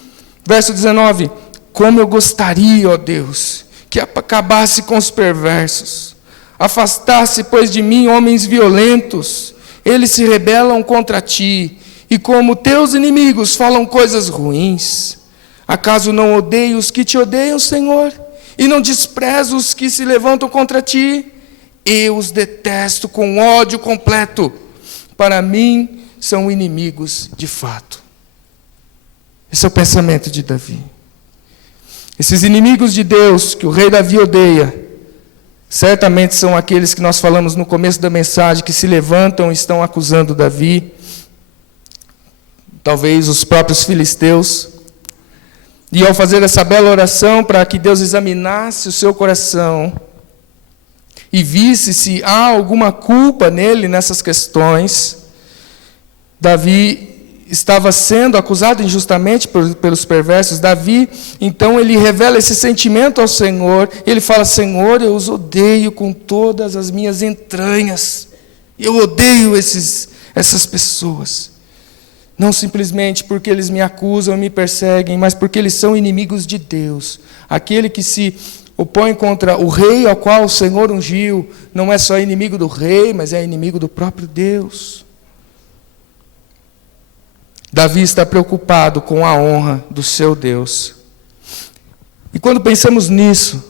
verso 19. Como eu gostaria, ó Deus, que acabasse com os perversos. Afastasse, pois, de mim homens violentos. Eles se rebelam contra ti. E como teus inimigos falam coisas ruins. Acaso não odeio os que te odeiam, Senhor? E não desprezo os que se levantam contra ti? Eu os detesto com ódio completo. Para mim, são inimigos de fato. Esse é o pensamento de Davi. Esses inimigos de Deus, que o rei Davi odeia, certamente são aqueles que nós falamos no começo da mensagem, que se levantam e estão acusando Davi. Talvez os próprios filisteus. E ao fazer essa bela oração para que Deus examinasse o seu coração e visse se há alguma culpa nele nessas questões, Davi estava sendo acusado injustamente pelos perversos. Davi, então, ele revela esse sentimento ao Senhor. Ele fala: Senhor, eu os odeio com todas as minhas entranhas. Eu odeio essas pessoas. Não simplesmente porque eles me acusam e me perseguem, mas porque eles são inimigos de Deus. Aquele que se opõe contra o rei ao qual o Senhor ungiu, não é só inimigo do rei, mas é inimigo do próprio Deus. Davi está preocupado com a honra do seu Deus. E quando pensamos nisso,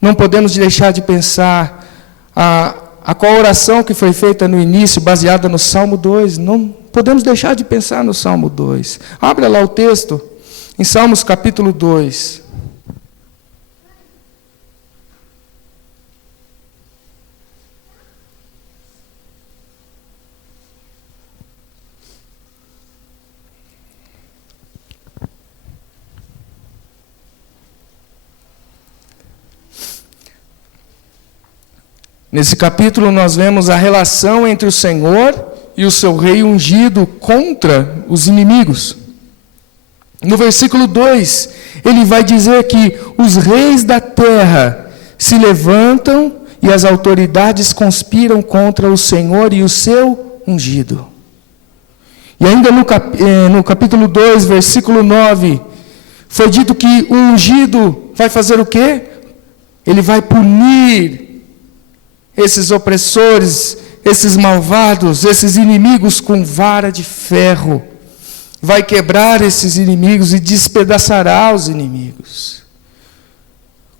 não podemos deixar de pensar a qual oração que foi feita no início, baseada no Salmo 2. Não podemos deixar de pensar no Salmo 2. Abra lá o texto, em Salmos capítulo 2. Nesse capítulo nós vemos a relação entre o Senhor e o seu rei ungido contra os inimigos. No versículo 2, ele vai dizer que os reis da terra se levantam e as autoridades conspiram contra o Senhor e o seu ungido. E ainda no capítulo 2, versículo 9, foi dito que o ungido vai fazer o quê? Ele vai punir esses opressores, esses malvados, esses inimigos com vara de ferro. Vai quebrar esses inimigos e despedaçará os inimigos.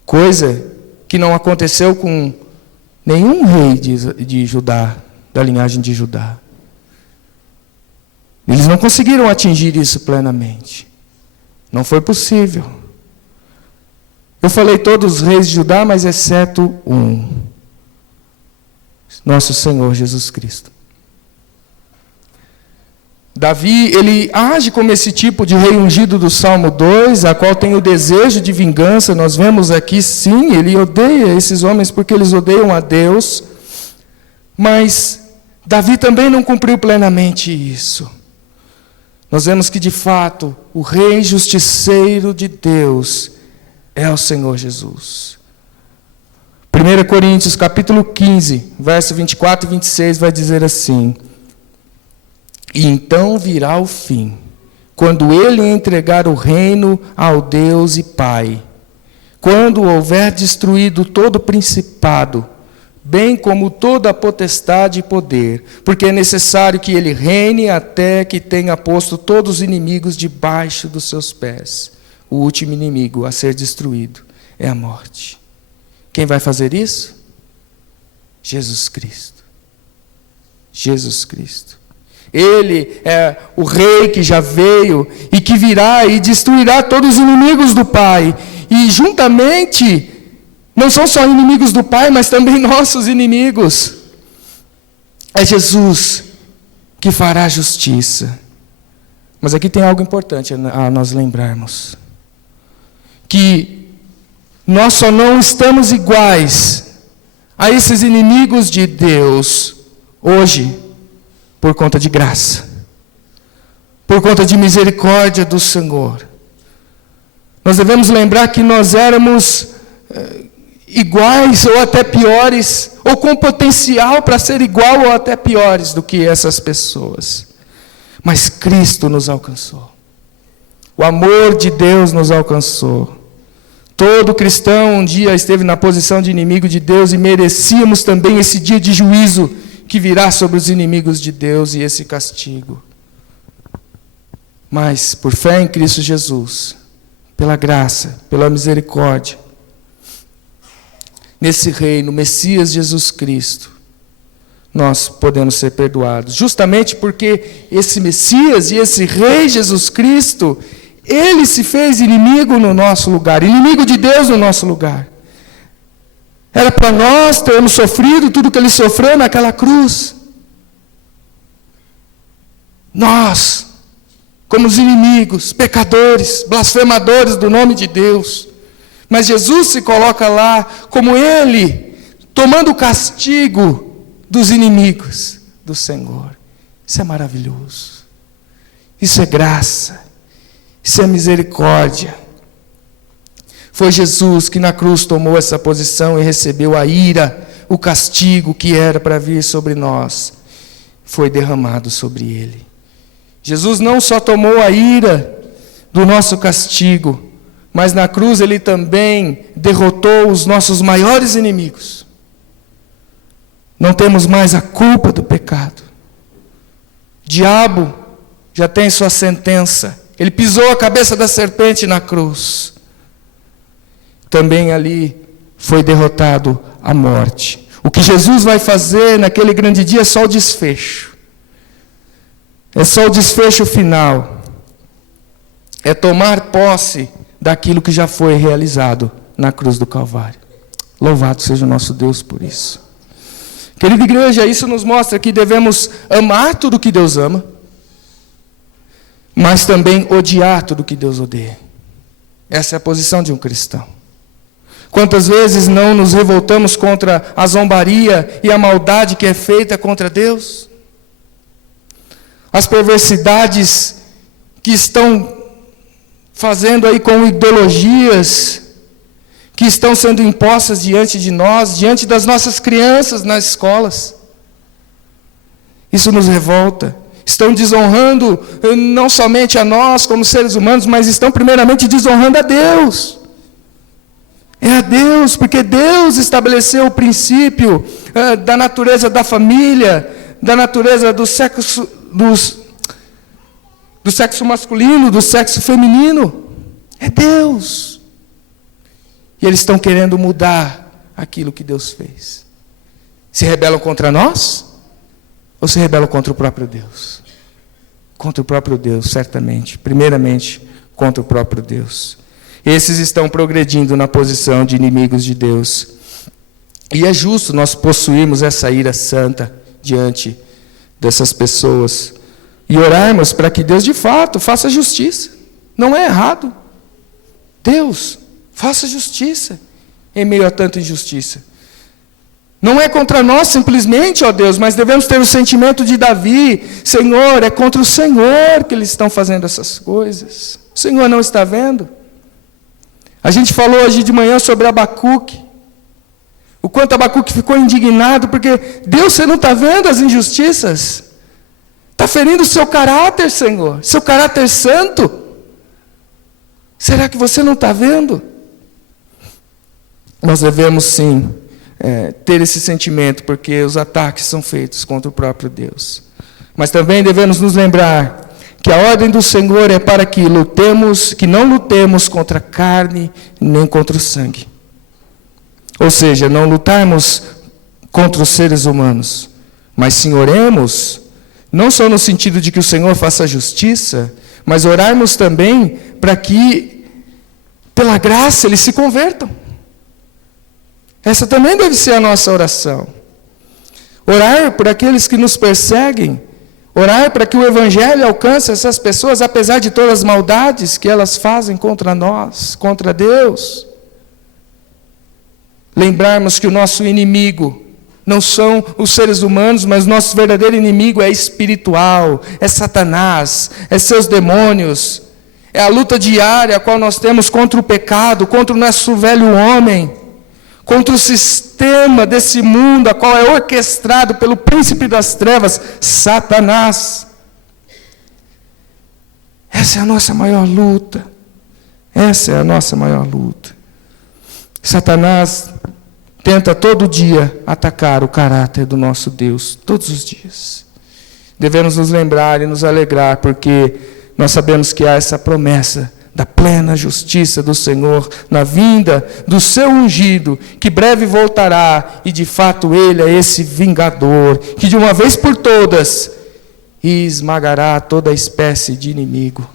Coisa que não aconteceu com nenhum rei de Judá, da linhagem de Judá. Eles não conseguiram atingir isso plenamente. Não foi possível. Eu falei todos os reis de Judá, mas exceto um. Nosso Senhor Jesus Cristo. Davi, ele age como esse tipo de rei ungido do Salmo 2, a qual tem o desejo de vingança. Nós vemos aqui, sim, ele odeia esses homens porque eles odeiam a Deus. Mas Davi também não cumpriu plenamente isso. Nós vemos que, de fato, o rei justiceiro de Deus é o Senhor Jesus. 1 Coríntios capítulo 15, verso 24 e 26 vai dizer assim: E então virá o fim, quando ele entregar o reino ao Deus e Pai, quando houver destruído todo principado, bem como toda a potestade e poder, porque é necessário que ele reine até que tenha posto todos os inimigos debaixo dos seus pés. O último inimigo a ser destruído é a morte. Quem vai fazer isso? Jesus Cristo. Jesus Cristo. Ele é o rei que já veio e que virá e destruirá todos os inimigos do Pai. E juntamente, não são só inimigos do Pai, mas também nossos inimigos. É Jesus que fará justiça. Mas aqui tem algo importante a nós lembrarmos. Que nós só não estamos iguais a esses inimigos de Deus hoje, por conta de graça, por conta de misericórdia do Senhor. Nós devemos lembrar que nós éramos iguais ou até piores, ou com potencial para ser igual ou até piores do que essas pessoas. Mas Cristo nos alcançou. O amor de Deus nos alcançou. Todo cristão um dia esteve na posição de inimigo de Deus e merecíamos também esse dia de juízo que virá sobre os inimigos de Deus e esse castigo. Mas, por fé em Cristo Jesus, pela graça, pela misericórdia, nesse reino, Messias Jesus Cristo, nós podemos ser perdoados. Justamente porque esse Messias e esse Rei Jesus Cristo, Ele se fez inimigo no nosso lugar, inimigo de Deus no nosso lugar. Era para nós termos sofrido tudo que Ele sofreu naquela cruz. Nós, como os inimigos, pecadores, blasfemadores do nome de Deus. Mas Jesus se coloca lá como Ele, tomando o castigo dos inimigos do Senhor. Isso é maravilhoso. Isso é graça. Isso é misericórdia. Foi Jesus que na cruz tomou essa posição e recebeu a ira, o castigo que era para vir sobre nós. Foi derramado sobre Ele. Jesus não só tomou a ira do nosso castigo, mas na cruz Ele também derrotou os nossos maiores inimigos. Não temos mais a culpa do pecado. O diabo já tem sua sentença. Ele pisou a cabeça da serpente na cruz. Também ali foi derrotado a morte. O que Jesus vai fazer naquele grande dia é só o desfecho. É só o desfecho final. É tomar posse daquilo que já foi realizado na cruz do Calvário. Louvado seja o nosso Deus por isso. Querida igreja, isso nos mostra que devemos amar tudo que Deus ama, mas também odiar tudo que Deus odeia. Essa é a posição de um cristão. Quantas vezes não nos revoltamos contra a zombaria e a maldade que é feita contra Deus? As perversidades que estão fazendo aí com ideologias que estão sendo impostas diante de nós, diante das nossas crianças nas escolas. Isso nos revolta. Estão desonrando não somente a nós como seres humanos, mas estão primeiramente desonrando a Deus. É a Deus, porque Deus estabeleceu o princípio da natureza da família, da natureza do sexo masculino, do sexo feminino. É Deus. E eles estão querendo mudar aquilo que Deus fez. Se rebelam contra nós? Ou se rebelam contra o próprio Deus? Contra o próprio Deus, certamente. Primeiramente, contra o próprio Deus. Esses estão progredindo na posição de inimigos de Deus. E é justo nós possuirmos essa ira santa diante dessas pessoas. E orarmos para que Deus, de fato, faça justiça. Não é errado. Deus, faça justiça em meio a tanta injustiça. Não é contra nós simplesmente, ó Deus, mas devemos ter o sentimento de Davi. Senhor, é contra o Senhor que eles estão fazendo essas coisas. O Senhor não está vendo? A gente falou hoje de manhã sobre Abacuque. O quanto Abacuque ficou indignado, porque Deus, você não está vendo as injustiças? Está ferindo o seu caráter, Senhor, seu caráter santo. Será que você não está vendo? Nós devemos sim ter esse sentimento, porque os ataques são feitos contra o próprio Deus. Mas também devemos nos lembrar que a ordem do Senhor é para que não lutemos contra a carne, nem contra o sangue. Ou seja, não lutarmos contra os seres humanos, mas sim oremos, não só no sentido de que o Senhor faça justiça, mas orarmos também para que, pela graça, eles se convertam. Essa também deve ser a nossa oração. Orar por aqueles que nos perseguem, orar para que o Evangelho alcance essas pessoas, apesar de todas as maldades que elas fazem contra nós, contra Deus. Lembrarmos que o nosso inimigo não são os seres humanos, mas nosso verdadeiro inimigo é espiritual, é Satanás, é seus demônios, é a luta diária a qual nós temos contra o pecado, contra o nosso velho homem, contra o sistema desse mundo, a qual é orquestrado pelo príncipe das trevas, Satanás. Essa é a nossa maior luta. Essa é a nossa maior luta. Satanás tenta todo dia atacar o caráter do nosso Deus, todos os dias. Devemos nos lembrar e nos alegrar, porque nós sabemos que há essa promessa da plena justiça do Senhor na vinda do seu ungido, que breve voltará, e de fato ele é esse vingador, que de uma vez por todas esmagará toda espécie de inimigo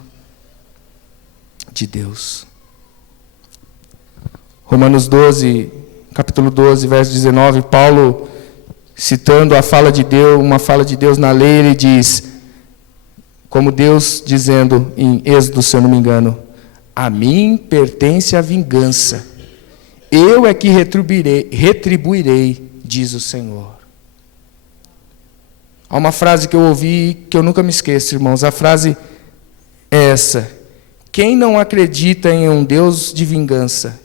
de Deus. Romanos 12, capítulo 12, verso 19, Paulo, citando a fala de Deus, uma fala de Deus na lei, ele diz, como Deus dizendo em Êxodo, se eu não me engano, a mim pertence a vingança, eu é que retribuirei, diz o Senhor. Há uma frase que eu ouvi que eu nunca me esqueço, irmãos, a frase é essa: quem não acredita em um Deus de vingança,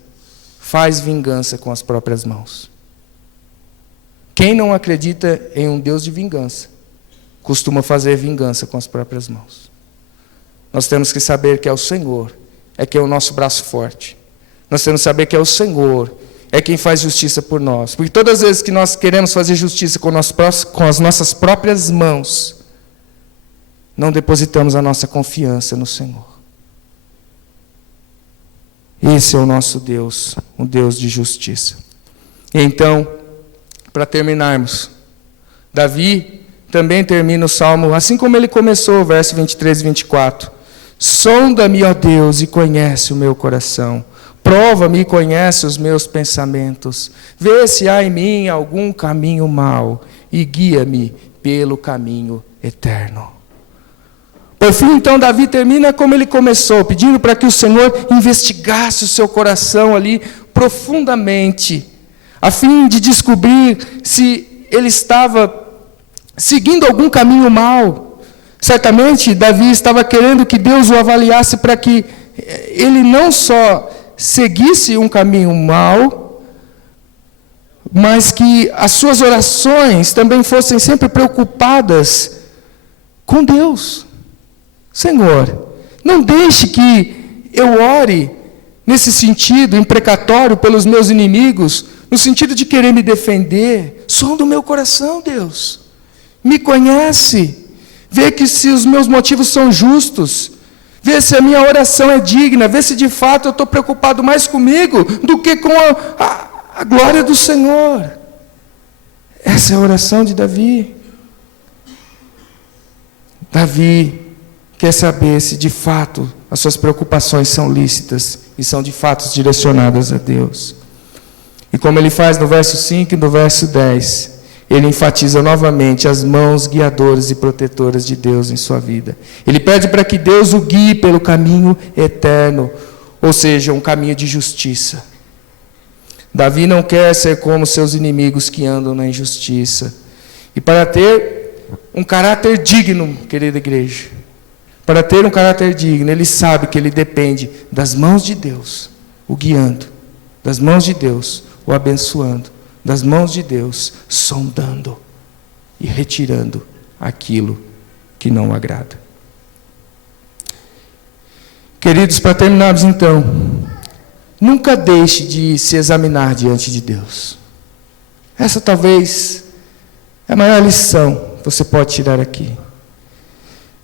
faz vingança com as próprias mãos. Quem não acredita em um Deus de vingança, costuma fazer vingança com as próprias mãos. Nós temos que saber que é o Senhor, é que é o nosso braço forte. Nós temos que saber que é o Senhor, é quem faz justiça por nós. Porque todas as vezes que nós queremos fazer justiça com as nossas próprias mãos, não depositamos a nossa confiança no Senhor. Esse é o nosso Deus, um Deus de justiça. E então, para terminarmos, Davi também termina o Salmo, assim como ele começou, verso 23 e 24. Sonda-me, ó Deus, e conhece o meu coração. Prova-me e conhece os meus pensamentos. Vê se há em mim algum caminho mau e guia-me pelo caminho eterno. Por fim, então, Davi termina como ele começou, pedindo para que o Senhor investigasse o seu coração ali profundamente, a fim de descobrir se ele estava seguindo algum caminho mau. Certamente, Davi estava querendo que Deus o avaliasse para que ele não só seguisse um caminho mau, mas que as suas orações também fossem sempre preocupadas com Deus. Senhor, não deixe que eu ore nesse sentido, imprecatório pelos meus inimigos, no sentido de querer me defender. Sonda o meu coração, Deus. Me conhece. Vê que se os meus motivos são justos. Vê se a minha oração é digna. Vê se de fato eu estou preocupado mais comigo do que com a glória do Senhor. Essa é a oração de Davi. Davi quer saber se de fato as suas preocupações são lícitas e são de fato direcionadas a Deus. E como ele faz no verso 5 e no verso 10, ele enfatiza novamente as mãos guiadoras e protetoras de Deus em sua vida. Ele pede para que Deus o guie pelo caminho eterno, ou seja, um caminho de justiça. Davi não quer ser como seus inimigos que andam na injustiça. E para ter um caráter digno, querida igreja, para ter um caráter digno, ele sabe que ele depende das mãos de Deus, o guiando, das mãos de Deus, o abençoando, das mãos de Deus, sondando e retirando aquilo que não agrada. Queridos, para terminarmos então, nunca deixe de se examinar diante de Deus. Essa talvez é a maior lição que você pode tirar aqui.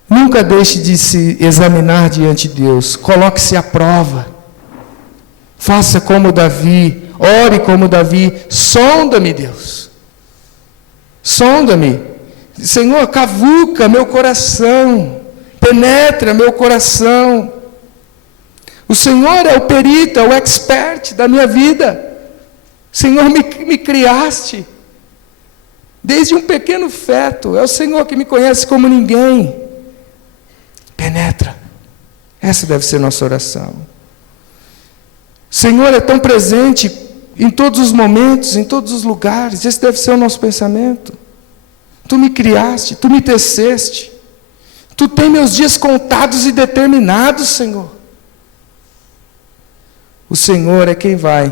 Nunca deixe de se examinar diante de Deus. Coloque-se à prova. Faça como Davi. Ore como Davi. Sonda-me, Deus. Sonda-me. Senhor, cavuca meu coração. Penetra meu coração. O Senhor é o perito, é o expert da minha vida. Senhor, me criaste. Desde um pequeno feto. É o Senhor que me conhece como ninguém. Penetra. Essa deve ser nossa oração. Senhor é tão presente em todos os momentos, em todos os lugares. Esse deve ser o nosso pensamento. Tu me criaste, tu me teceste. Tu tem meus dias contados e determinados, Senhor. O Senhor é quem vai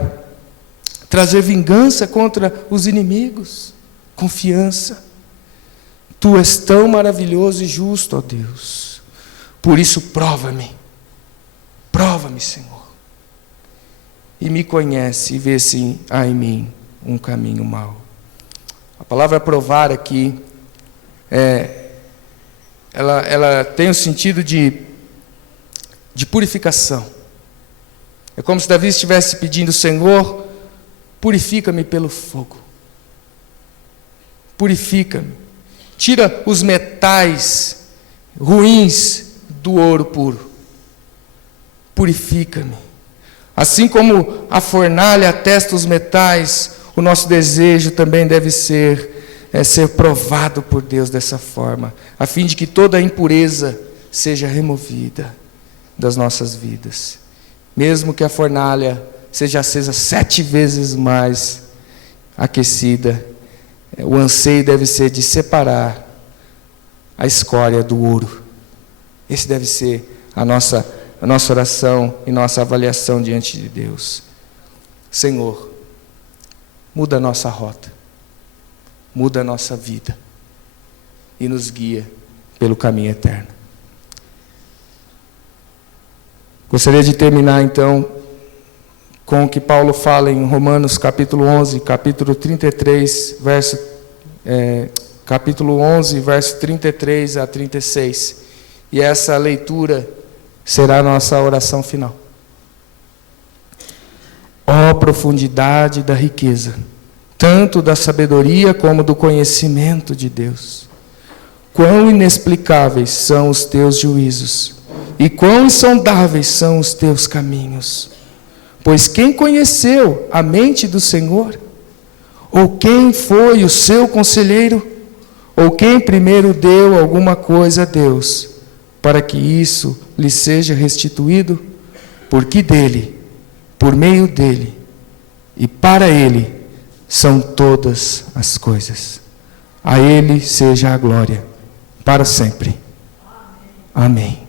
trazer vingança contra os inimigos. Confiança. Tu és tão maravilhoso e justo, ó Deus. Por isso, prova-me. Prova-me, Senhor. E me conhece e vê se há em mim um caminho mau. A palavra provar aqui, ela tem o sentido de purificação. É como se Davi estivesse pedindo: Senhor, purifica-me pelo fogo. Purifica-me. Tira os metais ruins do ouro puro. Purifica-me. Assim como a fornalha atesta os metais, o nosso desejo também deve ser provado por Deus dessa forma, a fim de que toda a impureza seja removida das nossas vidas. Mesmo que a fornalha seja acesa 7 vezes mais aquecida, o anseio deve ser de separar a escória do ouro. Esse deve ser a nossa oração e nossa avaliação diante de Deus. Senhor, muda a nossa rota, muda a nossa vida e nos guia pelo caminho eterno. Gostaria de terminar então com o que Paulo fala em Romanos capítulo 11, capítulo 33, capítulo 11, verso 33 a 36. E essa leitura será a nossa oração final. Ó profundidade da riqueza, tanto da sabedoria como do conhecimento de Deus. Quão inexplicáveis são os teus juízos, e quão insondáveis são os teus caminhos. Pois quem conheceu a mente do Senhor? Ou quem foi o seu conselheiro? Ou quem primeiro deu alguma coisa a Deus, para que isso lhe seja restituído? Porque dele, por meio dele e para ele são todas as coisas. A ele seja a glória para sempre. Amém.